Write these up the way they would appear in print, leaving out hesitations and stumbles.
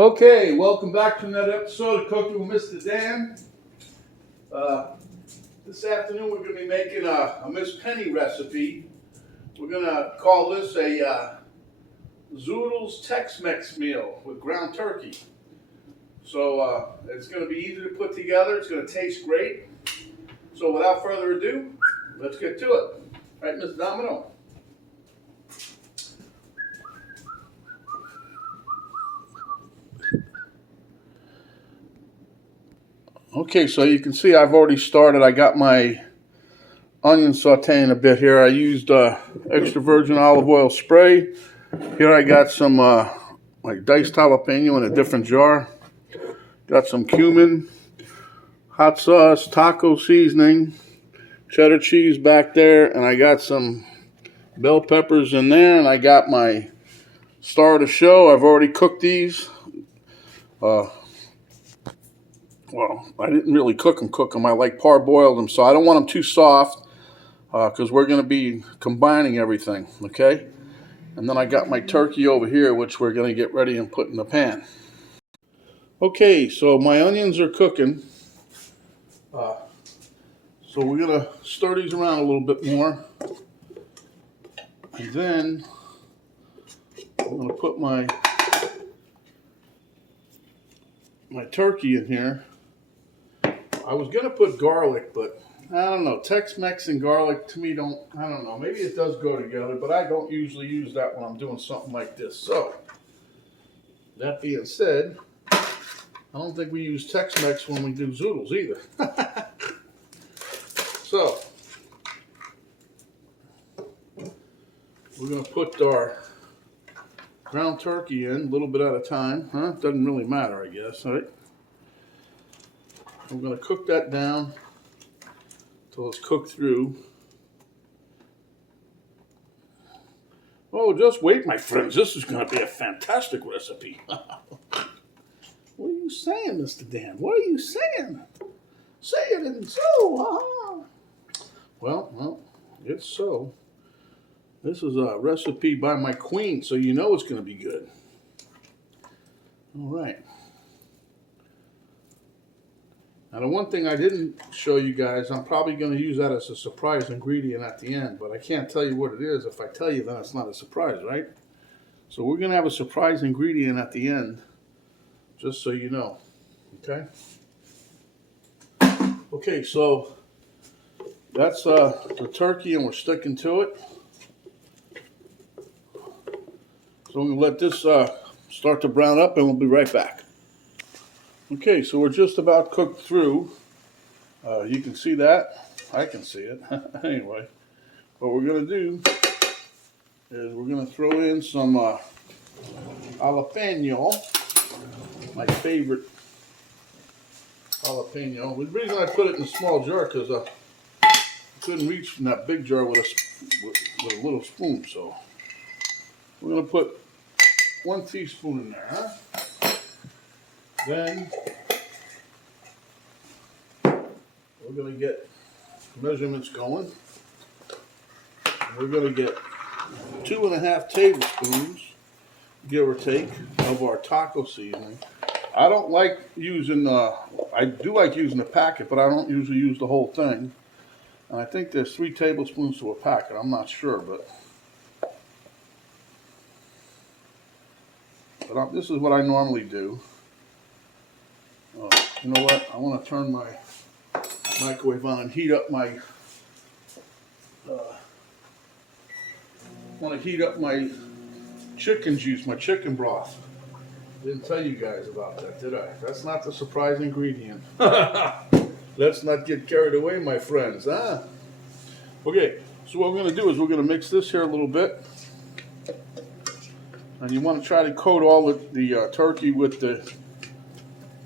Okay, welcome back to another episode of Cooking with Mr. Dan. This afternoon we're going to be making a Miss Penny recipe. We're going to call this a Zoodles Tex-Mex meal with ground turkey. So it's going to be easy to put together. It's going to taste great. So without further ado, let's get to it. All right, Ms. Domino. Okay, so you can see I've already started. I got my onion sauteing a bit here. I used extra virgin olive oil spray. Here I got some like diced jalapeno in a different jar. Got some cumin, hot sauce, taco seasoning, cheddar cheese back there, and I got some bell peppers in there, and I got my star of the show. I've already cooked these. Well, I didn't really cook them. I like parboiled them, so I don't want them too soft because we're going to be combining everything, okay? And then I got my turkey over here, which we're going to get ready and put in the pan. Okay, so my onions are cooking. So we're going to stir these around a little bit more. And then I'm going to put my turkey in here. I was going to put garlic, but I don't know. Tex-Mex and garlic to me I don't know. Maybe it does go together, but I don't usually use that when I'm doing something like this. So, that being said, I don't think we use Tex-Mex when we do Zoodles either. So, we're going to put our ground turkey in a little bit at a time. Doesn't really matter, I guess, right? I'm going to cook that down until it's cooked through. Oh, just wait, my friends. This is going to be a fantastic recipe. What are you saying, Mr. Dan? What are you saying? Say it isn't so. Well, it's so. This is a recipe by my queen, so you know it's going to be good. All right. Now, the one thing I didn't show you guys, I'm probably going to use that as a surprise ingredient at the end, but I can't tell you what it is. If I tell you, then it's not a surprise, right? So we're going to have a surprise ingredient at the end, just so you know, okay? Okay, so that's the turkey, and we're sticking to it. So I'm going to let this start to brown up, and we'll be right back. Okay, so we're just about cooked through. You can see that. I can see it. Anyway, what we're going to do is we're going to throw in some jalapeno, my favorite jalapeno. The reason I put it in a small jar because I couldn't reach from that big jar with a little spoon. So we're going to put 1 teaspoon in there. Then we're going to get measurements going. We're going to get 2.5 tablespoons, give or take, of our taco seasoning. I don't like using, I do like using the packet, but I don't usually use the whole thing. And I think there's 3 tablespoons to a packet. I'm not sure, but this is what I normally do. You know what? I want to turn my microwave on and heat up my chicken juice, my chicken broth. Didn't tell you guys about that, did I? That's not the surprise ingredient. Let's not get carried away, my friends, huh? Okay, so what we're going to do is we're going to mix this here a little bit. And you want to try to coat all the turkey with the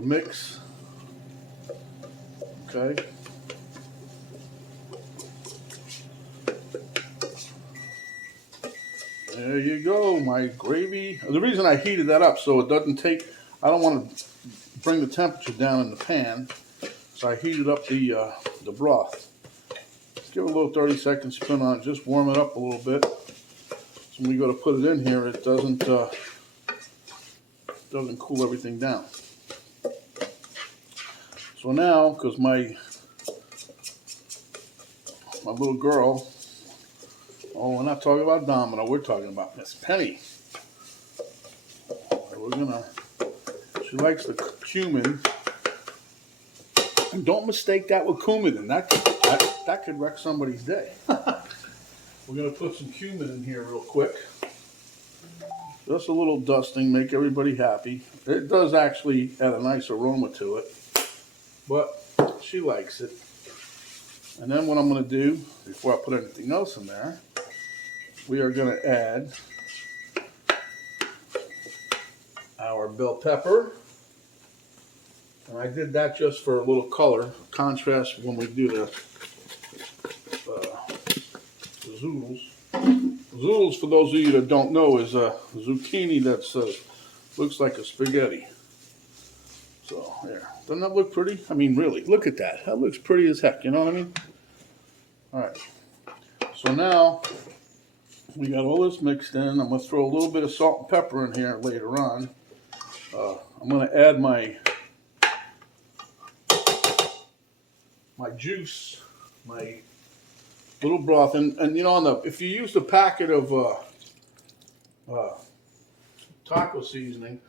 mix. Okay. There you go, my gravy. The reason I heated that up so it doesn't take, I don't want to bring the temperature down in the pan, so I heated up the broth. Give it a little 30-second spin on it, just warm it up a little bit. So when we go to put it in here, it doesn't doesn't cool everything down. So now, because my little girl, oh, we're not talking about Domino, we're talking about Miss Penny. She likes the cumin. And don't mistake that with cumin. That could wreck somebody's day. We're going to put some cumin in here real quick. Just a little dusting, make everybody happy. It does actually add a nice aroma to it, but she likes it. And then what I'm going to do, before I put anything else in there, we are going to add our bell pepper. And I did that just for a little color, contrast when we do the zoodles. Zoodles, for those of you that don't know, is a zucchini that's looks like a spaghetti. So there, doesn't that look pretty? I mean, really, look at that. That looks pretty as heck. You know what I mean? All right. So now we got all this mixed in. I'm gonna throw a little bit of salt and pepper in here later on. I'm gonna add my juice, my little broth, and you know, if you use the packet of taco seasoning,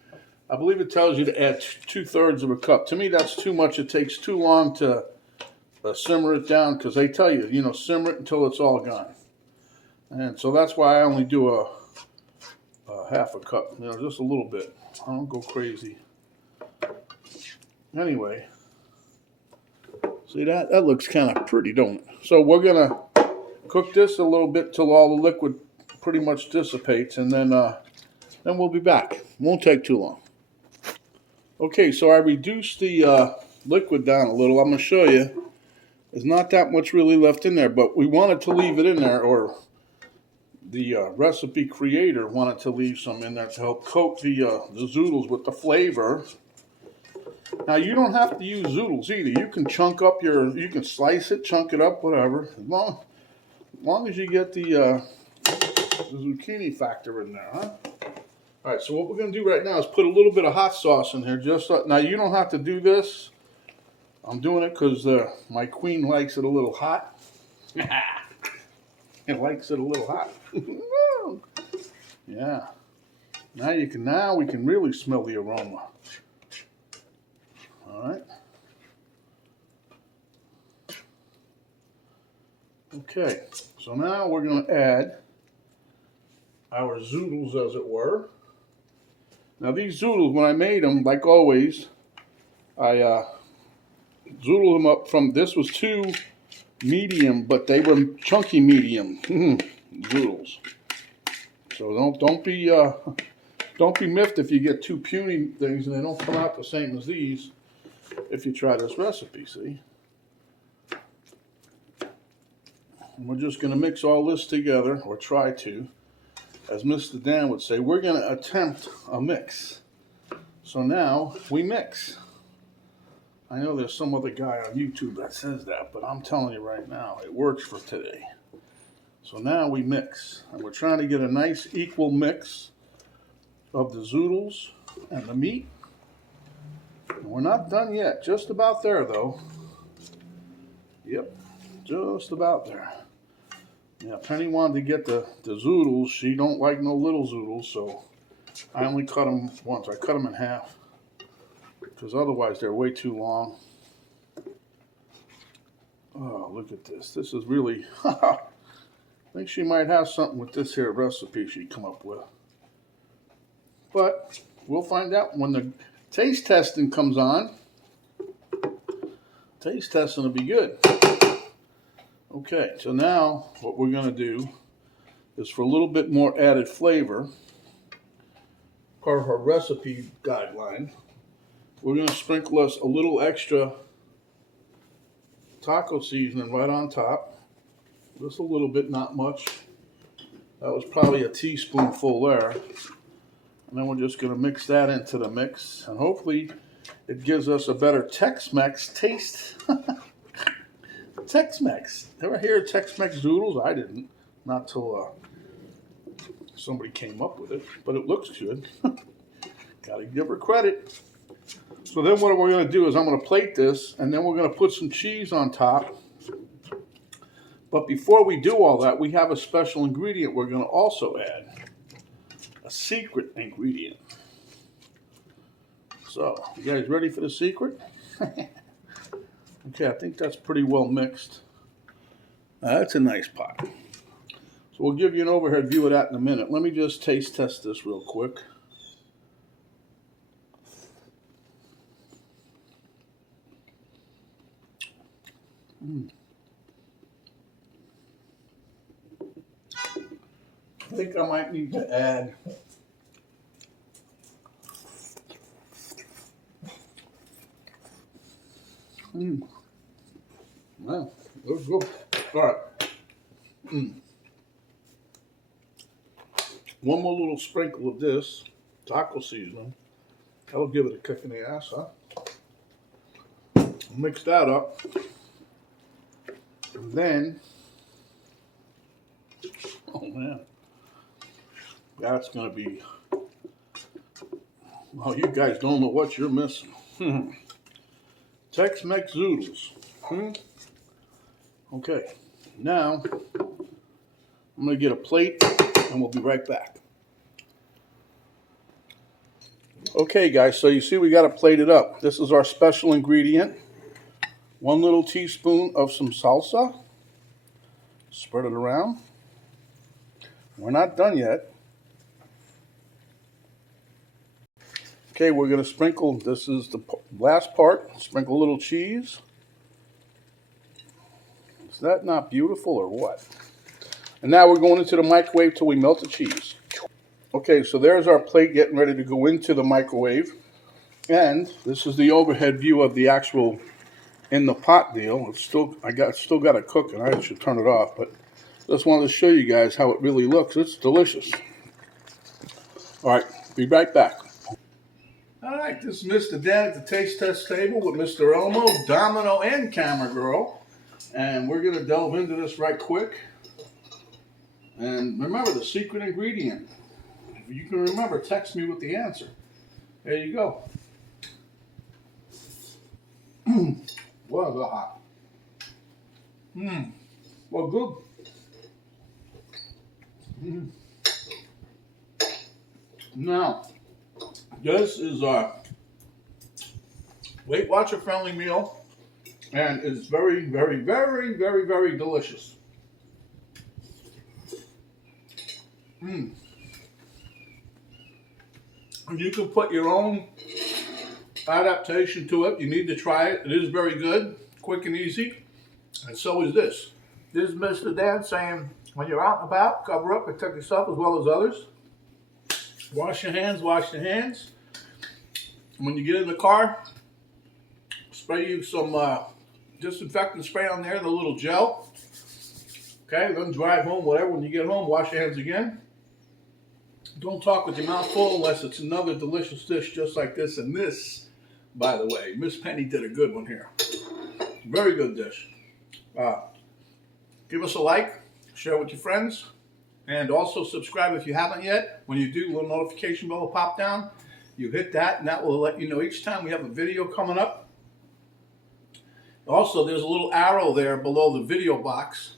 I believe it tells you to add 2/3 of a cup. To me, that's too much. It takes too long to simmer it down, because they tell you, simmer it until it's all gone. And so that's why I only do a half a cup, just a little bit. I don't go crazy. Anyway, see that? That looks kind of pretty, don't it? So we're going to cook this a little bit till all the liquid pretty much dissipates, and then we'll be back. Won't take too long. Okay, so I reduced the liquid down a little. I'm going to show you. There's not that much really left in there, but we wanted to leave it in there, or the recipe creator wanted to leave some in there to help coat the zoodles with the flavor. Now, you don't have to use zoodles either. You can chunk up you can slice it, chunk it up, whatever. As long as you get the zucchini factor in there, huh? All right, so what we're going to do right now is put a little bit of hot sauce in here. Now, you don't have to do this. I'm doing it because my queen likes it a little hot. It likes it a little hot. Yeah. Now we can really smell the aroma. All right. Okay. So now we're going to add our zoodles, as it were. Now these zoodles, when I made them, like always, I zoodled them up from, this was 2 medium, but they were chunky medium zoodles. So don't be miffed if you get 2 puny things and they don't come out the same as these if you try this recipe, see? And we're just going to mix all this together, or try to. As Mr. Dan would say, we're going to attempt a mix. So now we mix. I know there's some other guy on YouTube that says that, but I'm telling you right now, it works for today. So now we mix, and we're trying to get a nice equal mix of the zoodles and the meat. And we're not done yet, just about there though. Yep, just about there. Yeah, Penny wanted to get the zoodles. She don't like no little zoodles, so I only cut them once. I cut them in half, because otherwise they're way too long. Oh, look at this. This is really, I think she might have something with this here recipe she come up with. But we'll find out when the taste testing comes on. Taste testing will be good. Okay, so now what we're going to do is, for a little bit more added flavor, part of our recipe guideline, we're going to sprinkle us a little extra taco seasoning right on top. Just a little bit, not much. That was probably a teaspoonful there. And then we're just going to mix that into the mix, and hopefully it gives us a better Tex-Mex taste. Tex-Mex. Ever hear of Tex-Mex Zoodles? I didn't. Not till somebody came up with it. But it looks good. Gotta give her credit. So then what we're gonna do is I'm gonna plate this, and then we're gonna put some cheese on top. But before we do all that, we have a special ingredient we're gonna also add. A secret ingredient. So, you guys ready for the secret? Okay, I think that's pretty well mixed. That's a nice pot. So we'll give you an overhead view of that in a minute. Let me just taste test this real quick. I think I might need to add Wow, that's good. All right. One more little sprinkle of this taco seasoning. That'll give it a kick in the ass, huh? Mix that up. And then, oh man, that's gonna be, well, you guys don't know what you're missing. Tex-Mex Zoodles. Okay, now I'm gonna get a plate and we'll be right back. Okay guys, so you see we got to plate it up. This is our special ingredient. 1 little teaspoon of some salsa. Spread it around. We're not done yet. Okay, we're going to sprinkle, this is the last part, sprinkle a little cheese. Is that not beautiful or what? And now we're going into the microwave till we melt the cheese. Okay, so there's our plate getting ready to go into the microwave. And this is the overhead view of the actual in the pot deal. It's still got to cook, and I should turn it off, but just wanted to show you guys how it really looks. It's delicious. All right, be right back. All right, this is Mr. Dan at the taste test table with Mr. Elmo, Domino, and Camera Girl. And we're going to delve into this right quick. And remember the secret ingredient. If you can remember, text me with the answer. There you go. Wow, they're hot. Well, good. Now, this is a Weight Watcher friendly meal, and it's very, very, very, very, very delicious. You can put your own adaptation to it. You need to try it. It is very good, quick and easy, and so is this. This is Mr. Dan saying, when you're out and about, cover up, protect yourself as well as others. Wash your hands, wash your hands. When you get in the car, spray you some disinfectant spray on there, the little gel. Okay, then drive home, whatever. When you get home, wash your hands again. Don't talk with your mouth full unless it's another delicious dish just like this. And this, by the way, Miss Penny did a good one here. Very good dish. Give us a like, share with your friends, and also subscribe if you haven't yet. When you do, a little notification bell will pop down. You hit that, and that will let you know each time we have a video coming up. Also, there's a little arrow there below the video box.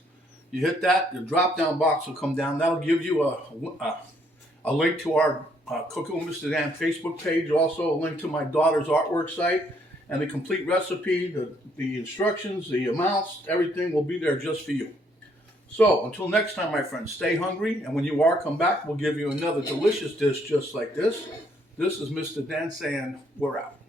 You hit that, the drop-down box will come down. That'll give you a link to our Cooking with Mr. Dan Facebook page, also a link to my daughter's artwork site, and the complete recipe, the instructions, the amounts, everything will be there just for you. So, until next time, my friends, stay hungry, and when you are, come back. We'll give you another delicious dish just like this. This is Mr. Dan saying, we're out.